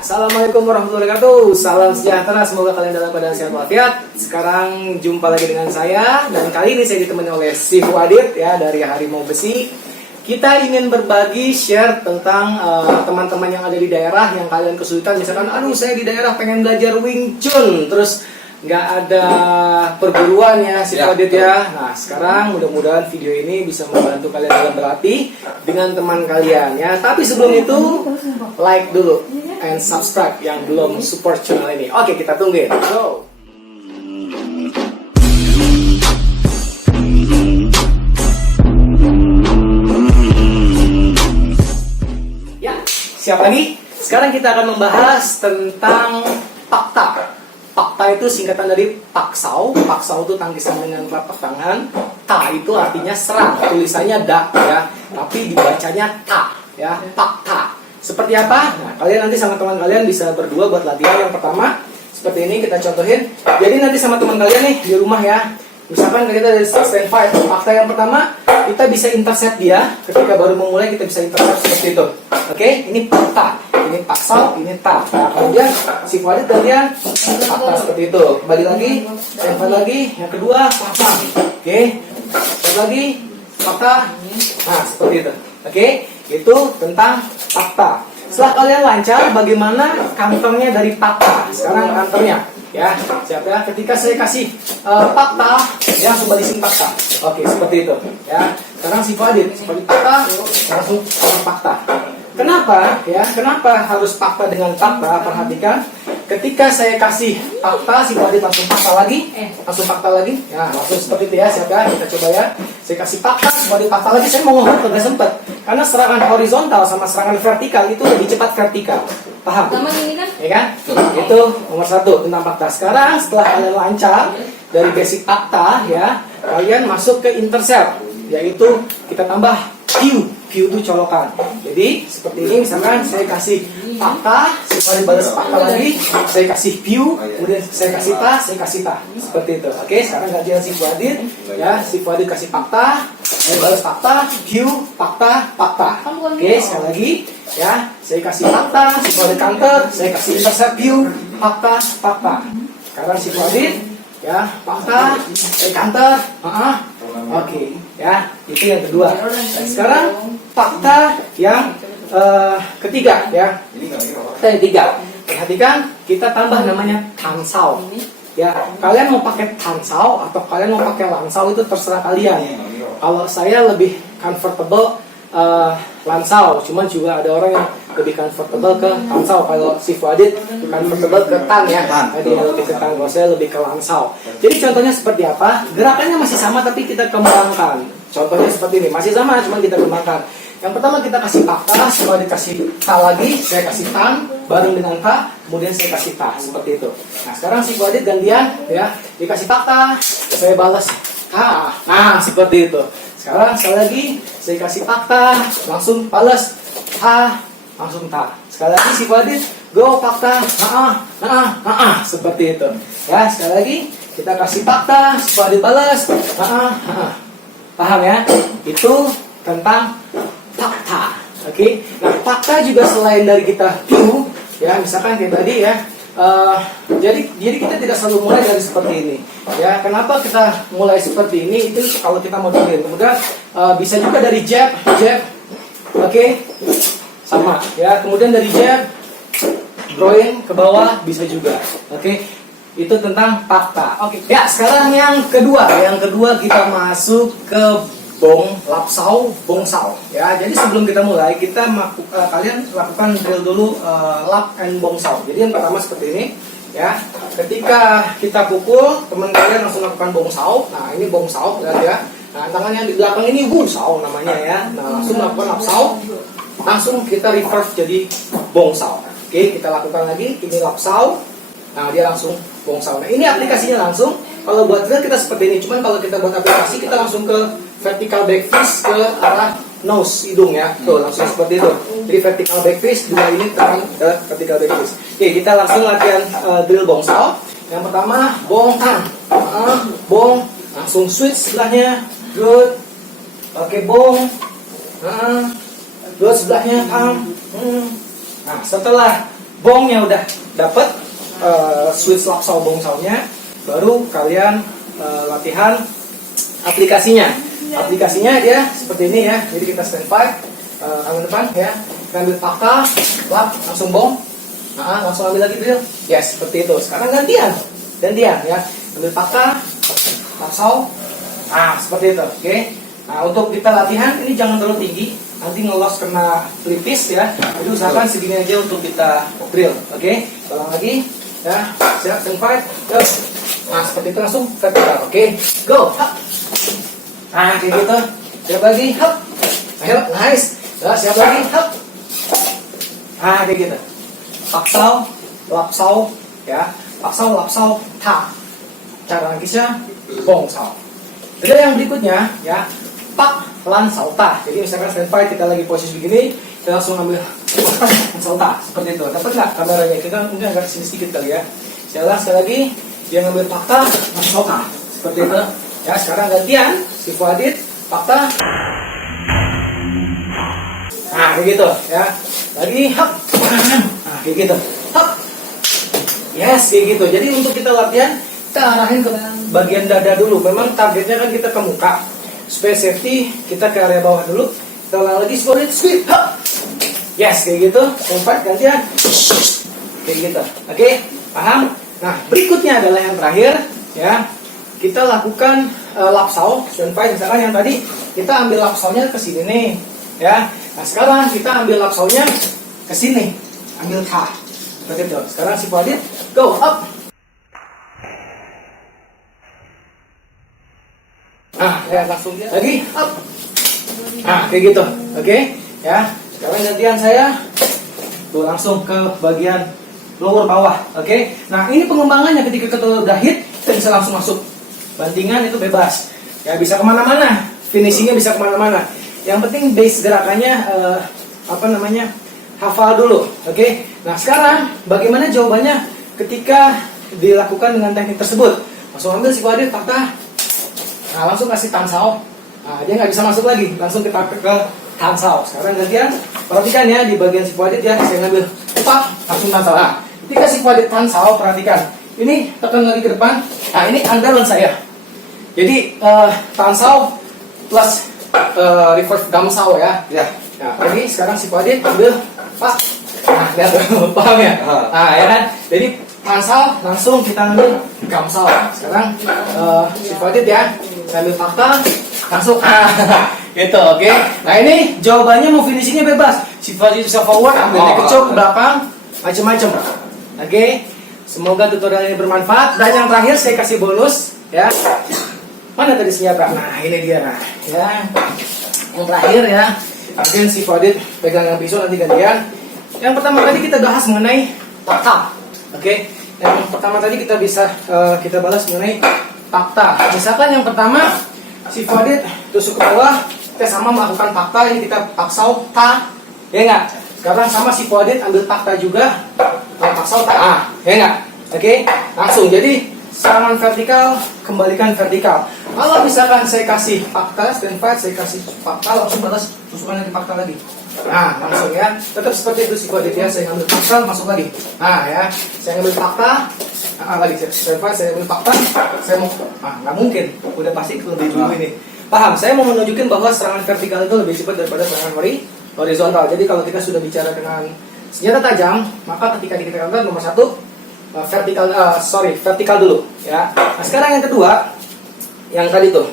Assalamualaikum warahmatullahi wabarakatuh. Salam sejahtera, semoga kalian dalam keadaan sehat walafiat. Sekarang jumpa lagi dengan saya, dan kali ini saya ditemani oleh si Fuadit ya dari Harimau Besi. Kita ingin berbagi share tentang teman-teman yang ada di daerah yang kalian kesulitan. Misalkan, aduh saya di daerah pengen belajar Wing Chun, terus nggak ada perguruan ya si Fuadit ya. Nah sekarang mudah-mudahan video ini bisa membantu kalian dalam berlatih dengan teman kalian ya. Tapi sebelum itu like dulu and subscribe yang belum support channel ini. Oke, kita tungguin. Go. Ya, siap lagi? Sekarang kita akan membahas tentang Pakta. Pakta itu singkatan dari Paksau. Paksau itu tangkisan dengan telapak tangan. Ta itu artinya serang. Tulisannya da ya, tapi dibacanya ta ya. Pakta. Seperti apa? Nah, kalian nanti sama teman kalian bisa berdua buat latihan. Yang pertama seperti ini kita contohin. Jadi nanti sama teman kalian nih di rumah ya. Misalkan kita dari stand fight. Pakta yang pertama kita bisa intercept dia. Ketika baru memulai kita bisa intercept seperti itu. Oke, ini pakta. Ini paksau, ini ta. Nah, kemudian si Fuadit gantian pakta seperti itu. Kembali lagi, tempat lagi. Yang kedua pakta. Oke, tempat lagi pakta. Nah, seperti itu. Oke, itu tentang pakta. Setelah kalian lancar, bagaimana counternya dari pakta? Sekarang counternya, ya, siap ya. Ketika saya kasih pakta, ya langsung balikin pakta. Oke, seperti itu. Ya, sekarang si Fuadit pakta, langsung pakta. Kenapa? Ya, kenapa harus pakta dengan pakta? Perhatikan, ketika saya kasih pakta, si Fuadit langsung pakta lagi, langsung pakta lagi, ya langsung seperti itu ya, siap ya. Kita coba ya. Saya kasih pakta, si Fuadit pakta lagi. Saya mau ngomong nggak sempet, karena serangan horizontal sama serangan vertikal itu lebih cepat vertikal. Paham? Ya kan? Itu nomor satu tentang pakta. Sekarang setelah kalian lancar dari basic pakta, ya, kalian masuk ke intercept, yaitu kita tambah Q. Q itu colokan. Jadi seperti ini, misalkan saya kasih pakta, saya balas pakta lagi, saya kasih Q, kemudian saya kasih ta, saya kasih ta, seperti itu. Oke, sekarang gantian si Fuadit, ya, si Fuadit kasih pakta, saya balas pakta, Q, pakta, pakta. Oke, sekali lagi, ya, saya kasih pakta, si Fuadit counter, saya kasih intercept Q, pakta, pakta. Sekarang si Fuadit, ya, pakta, saya counter, oke, ya, itu yang kedua. Dan sekarang fakta yang ketiga, ya. Yang ketiga, perhatikan, kita tambah namanya tansau. Ya, kalian mau pakai tansau atau kalian mau pakai lansau itu terserah kalian. Kalau saya lebih comfortable lansau, cuman juga ada orang yang lebih comfortable ke tansau. Kalau si Fuadit comfortable ke tan ya, jadi lebih ke tan. Kalau saya lebih ke lansau. Jadi contohnya seperti apa? Gerakannya masih sama tapi kita kembangkan. Contohnya seperti ini, masih sama cuman kita kembangkan. Yang pertama kita kasih pakta, setelah dikasih ta lagi, saya kasih tan bareng dengan ta, kemudian saya kasih ta seperti itu. Nah sekarang si Fuadit gantian ya, dikasih pakta, saya balas ta. Nah seperti itu. Sekarang sekali lagi saya kasih pakta, langsung balas ta, langsung ta. Sekali lagi si Fuadit go pakta, seperti itu. Ya sekali lagi kita kasih pakta, si Fuadit balas, paham ya? Itu tentang pakta. Oke. Nah pakta juga selain dari kita Q, ya misalkan kayak tadi ya. Jadi kita tidak selalu mulai dari seperti ini. Ya, kenapa kita mulai seperti ini? Itu kalau kita mau dengerin. Kemudian bisa juga dari jab, oke, sama. Ya, kemudian dari jab, drawing ke bawah bisa juga. Oke, itu tentang pakta. Oke. Ya, sekarang yang kedua. Yang kedua kita masuk ke lapsau, bongsau. Ya, jadi sebelum kita mulai, kalian lakukan drill dulu lap and bongsau. Jadi yang pertama seperti ini, ya. Ketika kita pukul, teman kalian langsung lakukan bongsau. Nah, ini bongsau, lihat ya. Nah, tangan yang di belakang ini bongsau namanya ya. Nah, langsung lakukan lapsau, langsung kita reverse jadi bongsau. Oke, kita lakukan lagi. Ini lapsau. Nah, dia langsung bongsau. Nah, ini aplikasinya langsung. Kalau buat drill kita seperti ini. Cuman kalau kita buat aplikasi, kita langsung ke vertical back fist ke arah nose, hidung ya. Tuh, langsung seperti itu. Jadi vertical back fist, dua ini tangan ke vertical back fist. Oke, kita langsung latihan drill bongsau. Yang pertama, bong tang. Bong, langsung switch sebelahnya. Good. Oke, bong. Good, sebelahnya tang. Nah, setelah bongnya udah dapet, switch lapsau bongsaunya, baru kalian latihan aplikasinya. Aplikasinya dia seperti ini ya. Jadi kita standby, tangan depan ya, kita ambil pakta, lap, langsung bong, langsung ambil lagi drill. Yes, seperti itu. Sekarang gantian ya, ambil pakta, lapsau, seperti itu. Oke. Nah, untuk kita latihan ini jangan terlalu tinggi, nanti ngelos kena pelipis ya. Jadi usahakan segini aja untuk kita drill. Oke. Ulang lagi ya. Siap, standby. Go. Nah, seperti itu langsung vertikal. Oke. Go. Hap. Nah, kayak gitu. Siap lagi. Hap. Ayo, nice. Nah, siap lagi. Hap. Nah, kayak gitu. Paksau, lapsau ya. Paksau, lapsau, ta. Cara nangkisnya bongsau. Jadi yang berikutnya ya, pak lan sauta. Jadi misalkan standby kita lagi posisi begini, kita langsung ambil sauta seperti itu. Dapat nggak kameranya? Kita mungkin agak sini sedikit kali ya. Sekali lagi dia ngambil fakta, sauta seperti itu. Ya, sekarang gantian si Fuadit fakta. Nah, kayak gitu ya. Lagi hap. Nah, kayak gitu. Hap. Yes, kayak gitu. Jadi untuk kita latihan, kita arahin ke bagian dada dulu. Memang targetnya kan kita ke muka. Supaya safety, kita ke area bawah dulu. Kita ulang lagi, Fuadit sweep. Hap. Yes, kayak gitu. Tempat gantian. Kayak gitu. Oke, paham? Nah, berikutnya adalah yang terakhir ya. Kita lakukan lapsau, standby. Misalkan yang tadi kita ambil lapsaunya ke sini nih, ya. Nah, sekarang kita ambil lapsaunya ke sini, ambil K. Seperti itu. Sekarang si Fuadit go up. Nah, ya langsung dia lagi up. Nah, kayak gitu. Oke, ya. Sekarang gantian saya tuh langsung ke bagian lower bawah. Oke. Nah, ini pengembangannya ketika kita udah hit, kita bisa langsung masuk. Bantingan itu bebas, ya bisa kemana-mana, finishingnya bisa kemana-mana. Yang penting base gerakannya hafal dulu, oke? Nah sekarang bagaimana jawabannya ketika dilakukan dengan teknik tersebut? Langsung ambil si Fuadit fakta, nah langsung kasih tansau, nah dia nggak bisa masuk lagi, langsung kita ke tansau. Sekarang gantian, perhatikan ya di bagian si Fuadit ya, saya ngambil pak, langsung tansau. Nah ketika si Fuadit tansau, perhatikan, ini tekan lagi ke depan, nah ini andalan saya. Jadi tansau plus reverse gamsau ya. Nah, jadi sekarang si Fuadit ambil pak. Nah, lihat paham ya? Nah, ya kan? Jadi tansau langsung kita ambil gamsau. Sekarang si Fuadit ya ambil fakta langsung gitu, oke? Nah, ini jawabannya mau finishingnya bebas. Si Fuadit bisa forward, ambil kecok ke belakang, macam-macam. Oke? Semoga tutorial ini bermanfaat. Dan yang terakhir saya kasih bonus ya. Mana tadi senjata? Nah ini dia nah ya. Yang terakhir ya, mungkin si Fuadit pegang yang pisau nanti gantian. Yang pertama tadi kita bahas mengenai fakta. Oke. Yang pertama tadi kita bisa kita balas mengenai fakta. Misalkan yang pertama si Fuadit tusuk ke bawah, kita sama melakukan fakta, ini kita paksau ta, ya enggak? Sekarang sama si Fuadit ambil fakta juga, paksau ta, ya enggak? Oke, langsung jadi serangan vertikal, kembalikan vertikal. Kalau misalkan saya kasih fakta, standby, saya kasih fakta, langsung balas tusukan lagi fakta lagi. Nah, langsung ya. Tetap seperti itu si Fuadit ya. Saya ambil fakta, masuk lagi. Nah ya, saya ambil fakta, lagi standby, saya ambil fakta, saya mau, nggak mungkin. Udah pasti lebih dulu ini. Paham? Saya mau menunjukkan bahwa serangan vertikal itu lebih cepat daripada serangan horizontal. Jadi kalau kita sudah bicara dengan senjata tajam, maka ketika kita counter nomor satu vertikal dulu ya. Nah sekarang yang kedua, yang tadi tuh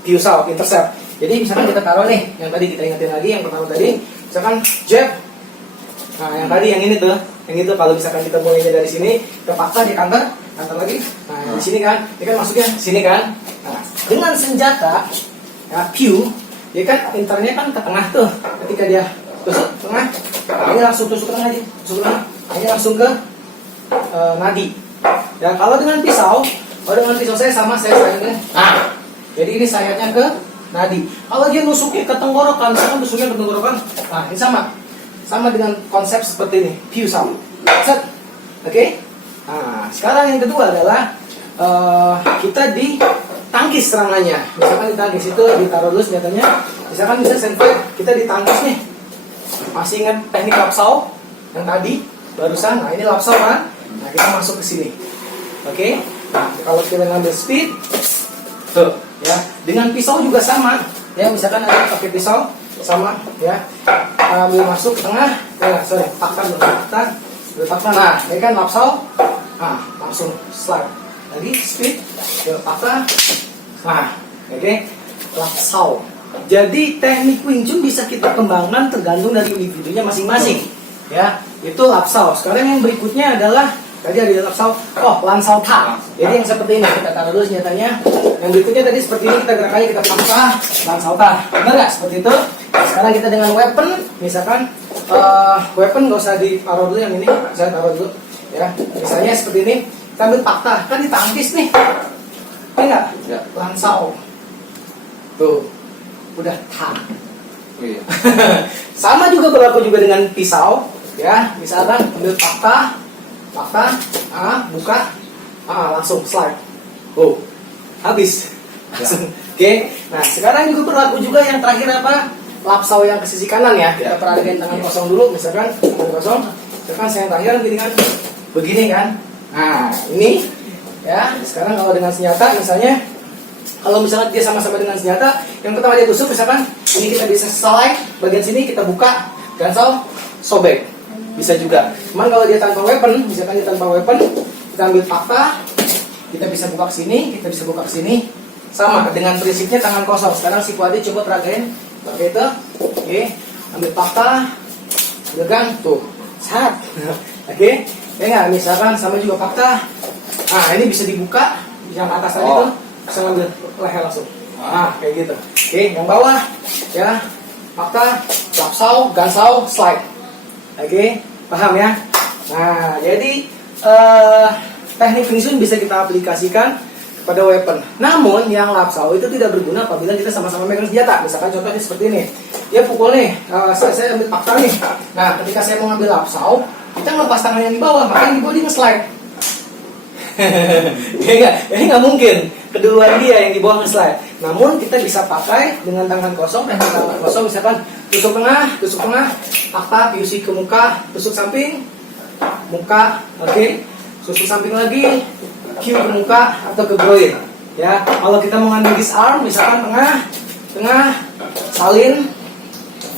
Piusau, intercept. Jadi misalkan kita taruh nih, yang tadi kita ingetin lagi, yang pertama tadi misalkan jab. Nah yang tadi yang ini tuh, yang itu kalau misalkan kita mulainya dari sini, kita paksa di kantor lagi. Nah di sini kan, ini kan masuknya sini kan. Nah dengan senjata ya Piu, dia kan internya kan ke tengah tuh. Ketika dia tusuk tengah, nah, ini langsung tusuk tengah aja, tusuk tengah. Nah, ini langsung ke nadi. Ya kalau dengan pisau saya sama saya sayatnya. Nah, jadi ini sayatnya ke nadi. Kalau dia nusuknya ke tenggorokan, misalkan nusuknya ke tenggorokan, nah ini sama dengan konsep seperti ini, pisau. Set, oke? Nah, sekarang yang kedua adalah kita ditangkis serangannya. Misalkan ditangkis itu ditaruh dulu senjatanya. Misalkan bisa standby, kita ditangkis nih. Masih ingat teknik lapsau yang tadi? barusan. Nah, ini lapsau kan? Nah, kita masuk ke sini. Oke. Nah, kalau kita ngambil speed, tuh, ya. Dengan pisau juga sama. Ya, misalkan ada pakai pisau sama, ya. Ambil masuk tengah, pakar dulu, pakar. Nah, ini kan lapsau. Nah, langsung slide. Lagi speed, pakar. Nah, oke. Lapsau. Jadi teknik Wing Chun bisa kita kembangkan tergantung dari individunya masing-masing. Ya, itu lapsau. Sekarang yang berikutnya adalah tadi ada lapsau. Lansau ta. Jadi yang seperti ini kita taruh dulu senjatanya. Yang berikutnya tadi seperti ini kita gerakannya kita paksa lansau ta. Benar nggak seperti itu? Sekarang kita dengan weapon, misalkan weapon nggak usah ditaruh dulu yang ini, saya taruh dulu. Ya, misalnya seperti ini. Kita ambil fakta, kan ditangkis nih. Enggak? Ya. Lansau. Tuh. Udah ta. Iya. Sama juga berlaku juga dengan pisau, ya. Misalkan ambil fakta, buka, langsung slide. Habis. Langsung. Oke. Nah, sekarang juga berlaku juga yang terakhir apa? Lapsau yang ke sisi kanan ya. Kita peragain tangan kosong dulu, misalkan tangan kosong. Misalkan saya yang terakhir gini kan. Begini kan. Nah, ini ya. Sekarang kalau dengan senjata misalnya kalau misalnya dia sama-sama dengan senjata, yang pertama dia tusuk misalkan, ini kita bisa slide, bagian sini kita buka, gansau, sobek. Bisa juga. Cuman kalau dia tanpa weapon, misalkan dia tanpa weapon, kita ambil fakta, kita bisa buka ke sini, kita bisa buka ke sini. Sama dengan prinsipnya tangan kosong. Sekarang si Kuade coba peragain pakai itu. Oke, ambil fakta, pegang tuh. Sat. Oke. Ya enggak, misalkan sama juga fakta. Nah, ini bisa dibuka yang atas tadi tuh. Bisa ngambil leher langsung. Nah, kayak gitu. Oke, yang bawah ya. Fakta, lapsau, gansau, slide. Oke, paham ya? Nah, jadi teknik Wing Chun bisa kita aplikasikan kepada weapon. Namun, yang lapsau itu tidak berguna apabila kita sama-sama megang senjata. Misalkan contohnya seperti ini. Dia pukul nih, saya ambil fakta nih. Nah, ketika saya mau ngambil lapsau, kita ngelepas tangan yang di bawah, makanya di bawah dia nge-slide. Ini nggak mungkin. Keduluan dia yang di bawah nge-slide. Namun kita bisa pakai dengan tangan kosong dan tangan kosong misalkan tusuk tengah, fakta, piusi ke muka, tusuk samping, muka, oke, tusuk samping lagi, Q ke muka atau ke groin. Ya, kalau kita mau ngambil disarm, misalkan tengah, salin,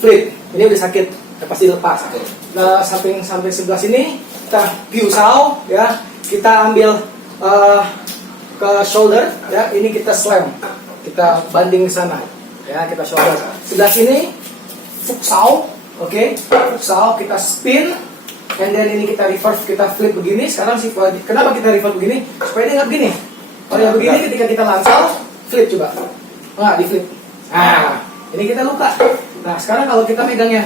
flip. Ini udah sakit, pasti lepas. Nah, sampai sebelah sini kita piusau, ya, kita ambil ke shoulder, ya, ini kita slam, kita banding ke sana, ya, kita shoulder. Sebelah sini fuksau, oke, fuksau kita spin, and then ini kita reverse, kita flip begini. Sekarang kenapa kita reverse begini? Supaya dia nggak begini. Kalau yang begini ketika kita lansau, flip coba, di flip. Nah, ini kita luka. Nah, sekarang kalau kita megangnya,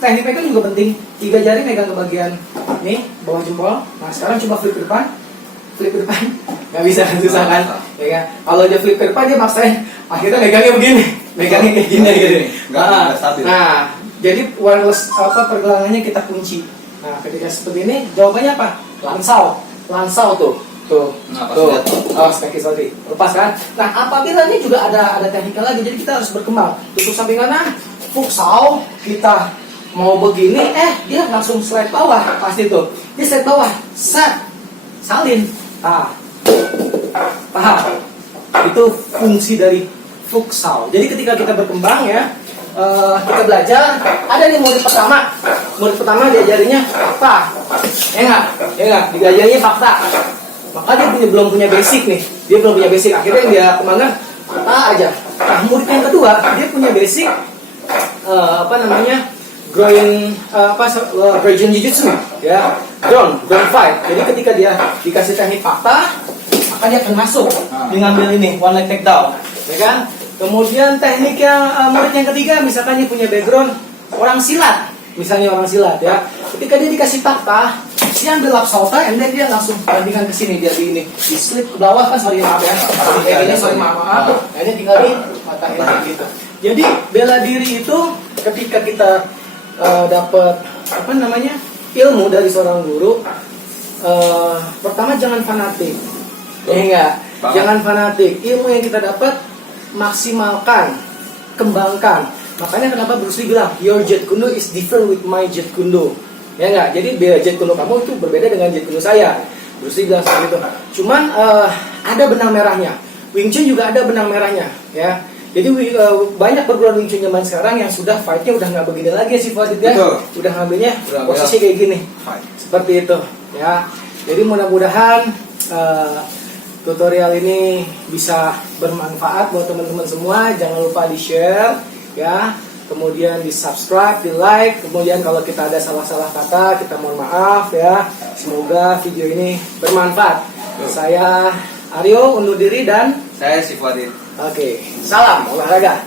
teknik megang juga penting. 3 jari megang ke bagian nih, bawah jempol. Nah, sekarang coba flip ke depan. Nggak bisa, susah kan? Ya kan? Kalau dia flip ke depan, dia maksain akhirnya megangnya begini, megangnya kayak gini gitu. Nah, jadi wireless pergelangannya kita kunci. Nah, ketika seperti ini, jawabannya apa? Lansau tuh. Sorry. Lepas kan? Nah, apabila ini juga ada tekniknya lagi, jadi kita harus berkembang. Tusuk samping kanan, fuksau, kita mau begini, dia langsung slide bawah, pasti tuh. Dia slide bawah, salin. Paham? Itu fungsi dari fuksau. Jadi ketika kita berkembang ya, kita belajar. Ada nih murid pertama diajarinya fakta, ya nggak, diajarinya fakta. Maka dia belum punya basic nih, akhirnya dia kemana? Fakta aja. Nah, murid yang kedua dia punya basic Virgin Jiu-Jitsu, ya, ground fight. Jadi ketika dia dikasih teknik fakta, maka dia akan masuk, dia ngambil ini one leg takedown, ya kan? Kemudian teknik yang murid yang ketiga, misalkan dia punya background orang silat, ya. Ketika dia dikasih fakta, dia ambil lapsau and then dia langsung bandingkan ke sini, dia di slip ke bawah kan, maaf ya, kayak gini, maaf. Nah, ini tinggal dipatahin gitu. Jadi bela diri itu ketika kita dapat ilmu dari seorang guru, pertama jangan fanatik, jangan fanatik. Ilmu yang kita dapat maksimalkan, kembangkan. Makanya kenapa Bruce Lee bilang your Jeet Kune Do is different with my Jeet Kune Do, Ya nggak? Jadi Jeet Kune Do kamu itu berbeda dengan Jeet Kune Do saya. Bruce Lee bilang seperti itu. Cuman ada benang merahnya. Wing Chun juga ada benang merahnya, ya. Jadi banyak perguruan Wing Chun zaman sekarang yang sudah fightnya udah nggak begini lagi sih Fadid ya. Udah ngambilnya posisi kayak gini, seperti itu, ya. Jadi mudah-mudahan tutorial ini bisa bermanfaat buat teman-teman semua. Jangan lupa di share, ya. Kemudian di subscribe, di like. Kemudian kalau kita ada salah-salah kata, kita mohon maaf ya. Semoga video ini bermanfaat. Saya Aryo undur diri dan saya si Fadil. oke, salam olahraga.